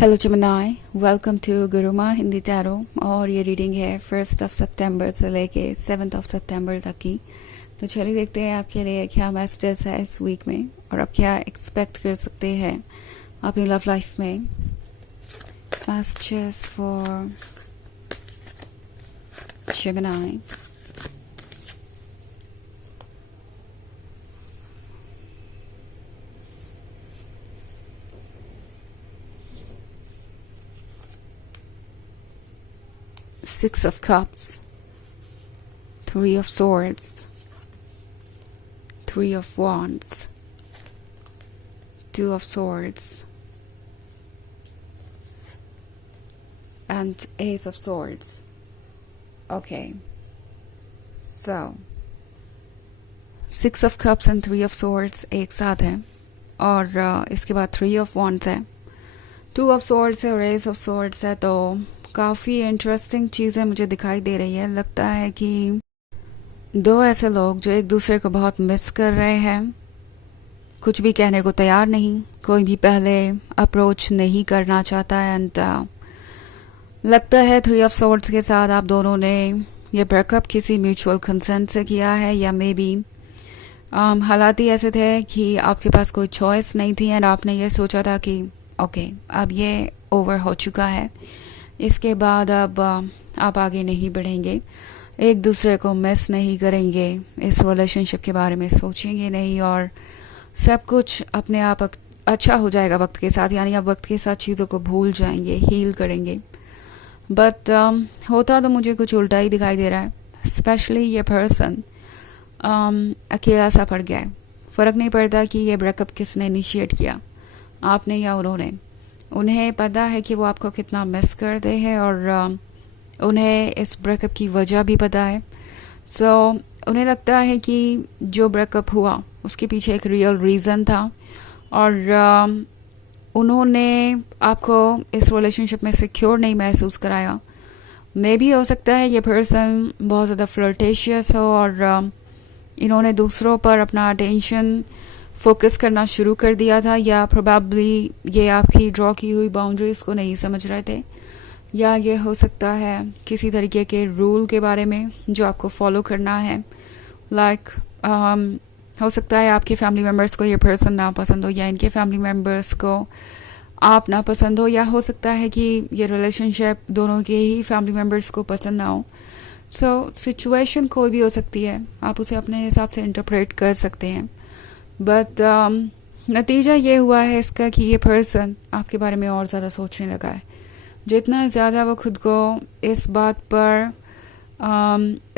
Hello जमनाई, welcome to Guruma Hindi tarot. और ये रीडिंग है 1 सितंबर से लेके 7 सितंबर तक की। तो चलिए देखते हैं आपके लिए क्या मैसेजेस है इस वीक में और आप क्या एक्सपेक्ट कर सकते हैं अपनी लव लाइफ में। Messages for Gemini। Six of Cups, Three of Swords, Three of Wands, Two of Swords, and Ace of Swords. Okay, so Six of Cups and Three of Swords एक साथ है और इसके बाद Three of Wands है, Two of Swords है और Ace of Swords है। तो काफ़ी इंटरेस्टिंग चीज़ें मुझे दिखाई दे रही है। लगता है कि दो ऐसे लोग जो एक दूसरे को बहुत मिस कर रहे हैं, कुछ भी कहने को तैयार नहीं, कोई भी पहले अप्रोच नहीं करना चाहता है। एंड लगता है थ्री ऑफ सोर्ड्स के साथ आप दोनों ने ये ब्रेकअप किसी म्यूचुअल कंसेंट से किया है, या मे बी हालात ही ऐसे थे कि आपके पास कोई चॉइस नहीं थी एंड आपने ये सोचा था कि ओके अब ये ओवर हो चुका है, इसके बाद अब आप आगे नहीं बढ़ेंगे, एक दूसरे को मिस नहीं करेंगे, इस रिलेशनशिप के बारे में सोचेंगे नहीं और सब कुछ अपने आप अच्छा हो जाएगा वक्त के साथ। यानी आप वक्त के साथ चीज़ों को भूल जाएंगे, हील करेंगे। बट होता तो मुझे कुछ उल्टा ही दिखाई दे रहा है। स्पेशली ये पर्सन अकेला सा पड़ गया है। फ़र्क नहीं पड़ता कि ये ब्रेकअप किसने इनिशिएट किया, आपने या उन्होंने। उन्हें पता है कि वो आपको कितना मिस करते हैं और उन्हें इस ब्रेकअप की वजह भी पता है। सो उन्हें लगता है कि जो ब्रेकअप हुआ उसके पीछे एक रियल रीज़न था और उन्होंने आपको इस रिलेशनशिप में सिक्योर नहीं महसूस कराया। मे भी हो सकता है ये पर्सन बहुत ज़्यादा फ्लर्टेशियस हो और इन्होंने दूसरों पर अपना अटेंशन फोकस करना शुरू कर दिया था, या प्रोबेबली ये आपकी ड्रॉ की हुई बाउंड्रीज़ को नहीं समझ रहे थे, या ये हो सकता है किसी तरीके के रूल के बारे में जो आपको फॉलो करना है। लाइक हो सकता है आपके फैमिली मेम्बर्स को ये पर्सन ना पसंद हो, या इनके फैमिली मेम्बर्स को आप ना पसंद हो, या हो सकता है कि ये रिलेशनशिप दोनों के ही फैमिली मेम्बर्स को पसंद ना हो। सो सिचुएशन कोई भी हो सकती है, आप उसे अपने हिसाब से इंटरप्रेट कर सकते हैं। बट नतीजा ये हुआ है इसका कि ये पर्सन आपके बारे में और ज़्यादा सोचने लगा है। जितना ज़्यादा वो खुद को इस बात पर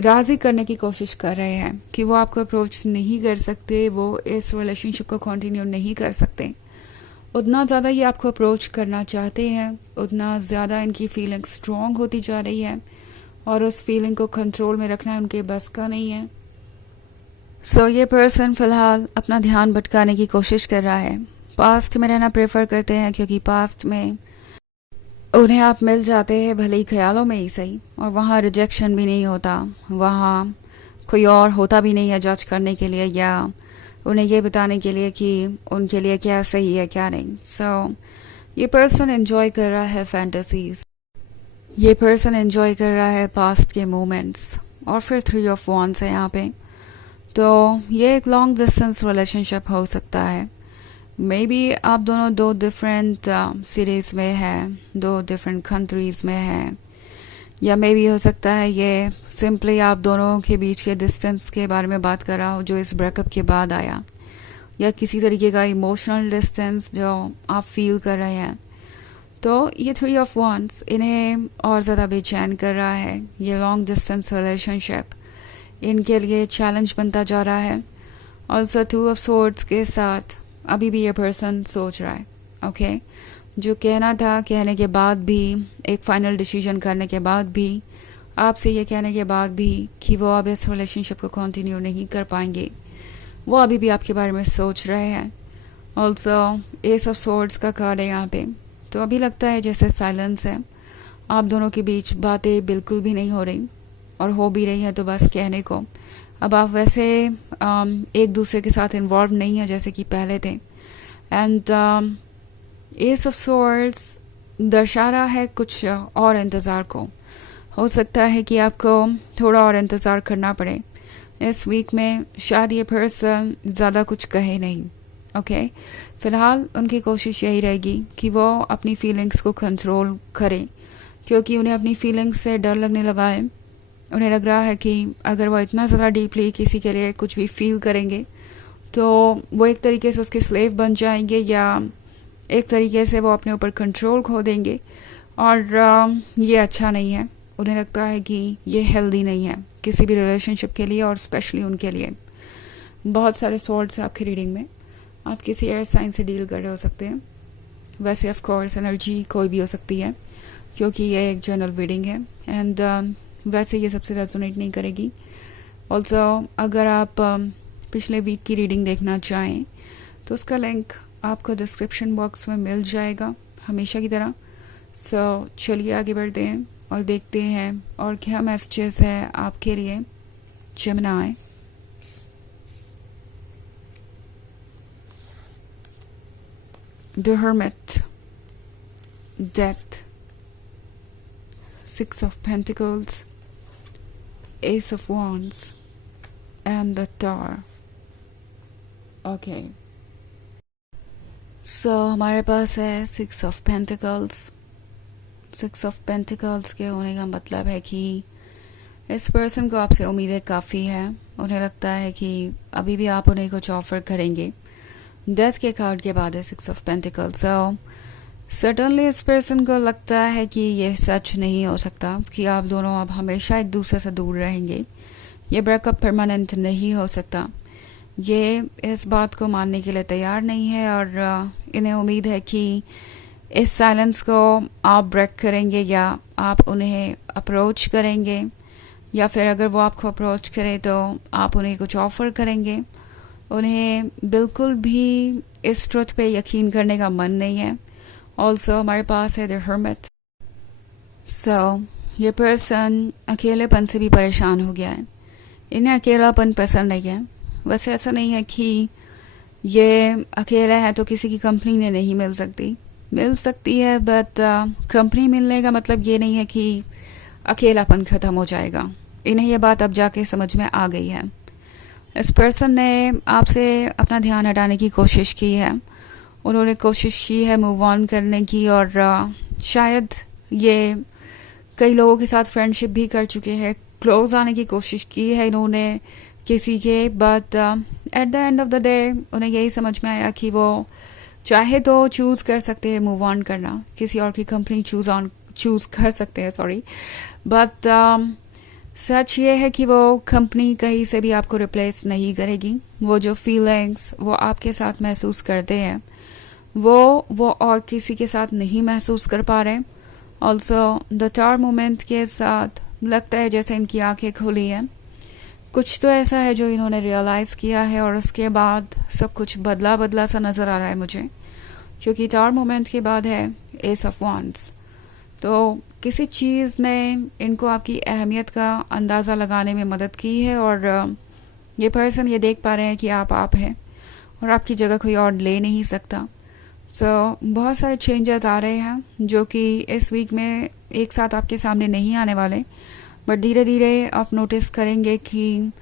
राज़ी करने की कोशिश कर रहे हैं कि वो आपको अप्रोच नहीं कर सकते, वो इस रिलेशनशिप को कंटिन्यू नहीं कर सकते, उतना ज़्यादा ये आपको अप्रोच करना चाहते हैं, उतना ज़्यादा इनकी फीलिंग स्ट्रॉन्ग होती जा रही है और उस फीलिंग को कंट्रोल में रखना उनके बस का नहीं है। सो ये पर्सन फ़िलहाल अपना ध्यान भटकाने की कोशिश कर रहा है। पास्ट में रहना प्रेफर करते हैं क्योंकि पास्ट में उन्हें आप मिल जाते हैं, भले ही ख्यालों में ही सही, और वहाँ रिजेक्शन भी नहीं होता, वहाँ कोई और होता भी नहीं है जज करने के लिए या उन्हें ये बताने के लिए कि उनके लिए क्या सही है क्या नहीं। सो ये पर्सन एंजॉय कर रहा है फैंटेसीज, ये पर्सन एंजॉय कर रहा है पास्ट के मोमेंट्स। और फिर थ्री ऑफ वॉन्ड्स है यहाँ पे। तो ये एक लॉन्ग डिस्टेंस रिलेशनशिप हो सकता है। मे बी आप दोनों दो डिफरेंट सिटीज़ में हैं, दो डिफरेंट कंट्रीज़ में हैं, या मे बी हो सकता है ये सिंपली आप दोनों के बीच के डिस्टेंस के बारे में बात कर रहा हो जो इस ब्रेकअप के बाद आया, या किसी तरीके का इमोशनल डिस्टेंस जो आप फील कर रहे हैं। तो ये थ्री ऑफ वॉन्ड्स इन्हें और ज़्यादा बेचैन कर रहा है। ये लॉन्ग डिस्टेंस रिलेशनशिप इनके लिए चैलेंज बनता जा रहा है। ऑल्सो टू ऑफ सोर्ड्स के साथ अभी भी ये पर्सन सोच रहा है, ओके जो कहना था कहने के बाद भी, एक फाइनल डिसीजन करने के बाद भी, आपसे ये कहने के बाद भी कि वो अब इस रिलेशनशिप को कंटिन्यू नहीं कर पाएंगे, वो अभी भी आपके बारे में सोच रहे हैं। ऑल्सो एस ऑफ सोर्ड्स का कार्ड है यहाँ पे। तो अभी लगता है जैसे साइलेंस है, आप दोनों के बीच बातें बिल्कुल भी नहीं हो रही, और हो भी रही है तो बस कहने को। अब आप वैसे एक दूसरे के साथ इन्वॉल्व नहीं है जैसे कि पहले थे। एंड एस ऑफ सोर्ड्स दर्शा रहा है कुछ और इंतज़ार को। हो सकता है कि आपको थोड़ा और इंतज़ार करना पड़े। इस वीक में शायद ये पर्सन ज़्यादा कुछ कहे नहीं। ओके, फ़िलहाल उनकी कोशिश यही रहेगी कि वो अपनी फीलिंग्स को कंट्रोल करें, क्योंकि उन्हें अपनी फीलिंग्स से डर लगने लगा है। उन्हें लग रहा है कि अगर वो इतना ज़्यादा डीपली किसी के लिए कुछ भी फील करेंगे तो वो एक तरीके से उसके स्लेव बन जाएंगे, या एक तरीके से वो अपने ऊपर कंट्रोल खो देंगे, और ये अच्छा नहीं है। उन्हें लगता है कि ये हेल्दी नहीं है किसी भी रिलेशनशिप के लिए, और स्पेशली उनके लिए। बहुत सारे सॉर्ट्स हैं आपकी रीडिंग में। आप किसी एयर साइन से डील कर रहे हो सकते हैं। वैसे ऑफ कोर्स एनर्जी कोई भी हो सकती है, क्योंकि ये एक जनरल रीडिंग है, एंड वैसे ये सबसे रेजोनेट नहीं करेगी। ऑल्सो अगर आप पिछले वीक की रीडिंग देखना चाहें तो उसका लिंक आपको डिस्क्रिप्शन बॉक्स में मिल जाएगा, हमेशा की तरह। सो चलिए आगे बढ़ते हैं और देखते हैं और क्या मैसेजेस है आपके लिए Gemini. The Hermit, Death, Six of Pentacles, Ace of Wands, and the Tower. Okay. So हमारे पास है Six of Pentacles. Six of Pentacles के होने का मतलब है कि इस पर्सन को आपसे उम्मीदें काफ़ी है। उन्हें लगता है कि अभी भी आप उन्हें कुछ ऑफर करेंगे। डेथ के कार्ड के बाद है six of pentacles. So certainly इस पर्सन को लगता है कि यह सच नहीं हो सकता कि आप दोनों अब हमेशा एक दूसरे से दूर रहेंगे। ये ब्रेकअप परमानेंट नहीं हो सकता। ये इस बात को मानने के लिए तैयार नहीं है, और इन्हें उम्मीद है कि इस साइलेंस को आप ब्रेक करेंगे, या आप उन्हें अप्रोच करेंगे, या फिर अगर वो आपको अप्रोच करें तो आप उन्हें कुछ ऑफ़र करेंगे। उन्हें बिल्कुल भी इस ट्रुथ पे यकीन करने का मन नहीं है। ऑल्सो हमारे पास है द हर्मिट। सो ये पर्सन अकेलेपन से भी परेशान हो गया है। इन्हें अकेलापन पसंद नहीं है। वैसे ऐसा नहीं है कि ये अकेला है तो किसी की कंपनी ने नहीं मिल सकती है, बट कंपनी मिलने का मतलब ये नहीं है कि अकेलापन ख़त्म हो जाएगा। इन्हें यह बात अब जाके समझ में आ गई है। इस पर्सन ने आपसे अपना ध्यान हटाने की कोशिश की है। उन्होंने कोशिश की है मूव ऑन करने की, और शायद ये कई लोगों के साथ फ्रेंडशिप भी कर चुके हैं। क्लोज आने की कोशिश की है इन्होंने किसी के, but at the end of the day उन्हें यही समझ में आया कि वो चाहे तो चूज़ कर सकते हैं मूव ऑन करना, किसी और की कंपनी चूज़ कर सकते हैं, सॉरी। बट सच ये है कि वो कंपनी कहीं से भी आपको रिप्लेस नहीं करेगी। वो जो फीलिंग्स वो आपके साथ महसूस करते हैं वो और किसी के साथ नहीं महसूस कर पा रहे। ऑल्सो द टावर मोमेंट के साथ लगता है जैसे इनकी आंखें खुली हैं। कुछ तो ऐसा है जो इन्होंने रियलाइज़ किया है, और उसके बाद सब कुछ बदला सा नज़र आ रहा है मुझे, क्योंकि टावर मोमेंट के बाद है एस ऑफ वॉन्ड्स। तो किसी चीज़ ने इनको आपकी अहमियत का अंदाज़ा लगाने में मदद की है, और ये पर्सन ये देख पा रहे हैं कि आप हैं और आपकी जगह कोई और ले नहीं सकता। सो बहुत सारे चेंजेस आ रहे हैं जो कि इस वीक में एक साथ आपके सामने नहीं आने वाले, बट धीरे धीरे आप नोटिस करेंगे कि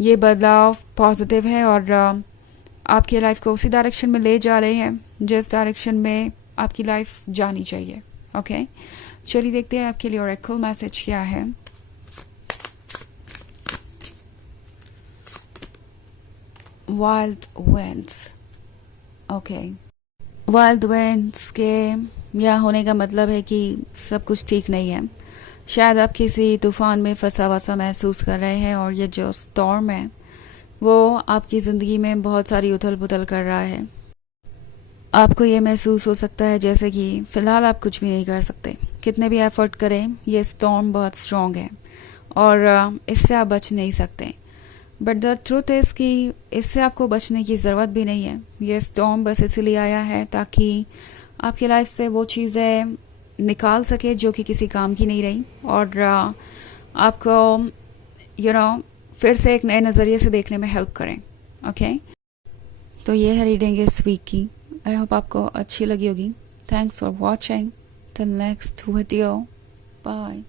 ये बदलाव पॉजिटिव है, और आपकी लाइफ को उसी डायरेक्शन में ले जा रहे हैं जिस डायरेक्शन में आपकी लाइफ जानी चाहिए। ओके, चलिए देखते हैं आपके लिए ऑरेकल मैसेज क्या है। Wild winds. Okay, wild winds के यहाँ होने का मतलब है कि सब कुछ ठीक नहीं है। शायद आप किसी तूफान में फंसा हुआ सा महसूस कर रहे हैं, और ये जो स्टॉर्म है वो आपकी ज़िंदगी में बहुत सारी उथल पुथल कर रहा है। आपको ये महसूस हो सकता है जैसे कि फ़िलहाल आप कुछ भी नहीं कर सकते। कितने भी एफर्ट करें, ये स्टॉर्म बहुत स्ट्रॉन्ग है और इससे आप बच नहीं सकते। बट द ट्रूथ इज़ कि इससे आपको बचने की ज़रूरत भी नहीं है। ये स्टॉर्म बस इसलिए आया है ताकि आपकी लाइफ से वो चीज़ें निकाल सके जो कि किसी काम की नहीं रही, और आपको फिर से एक नए नज़रिए से देखने में हेल्प करें। ओके, तो ये है रीडिंग इस वीक की। आई होप आपको अच्छी लगी होगी। Thanks for watching. till next video. Bye.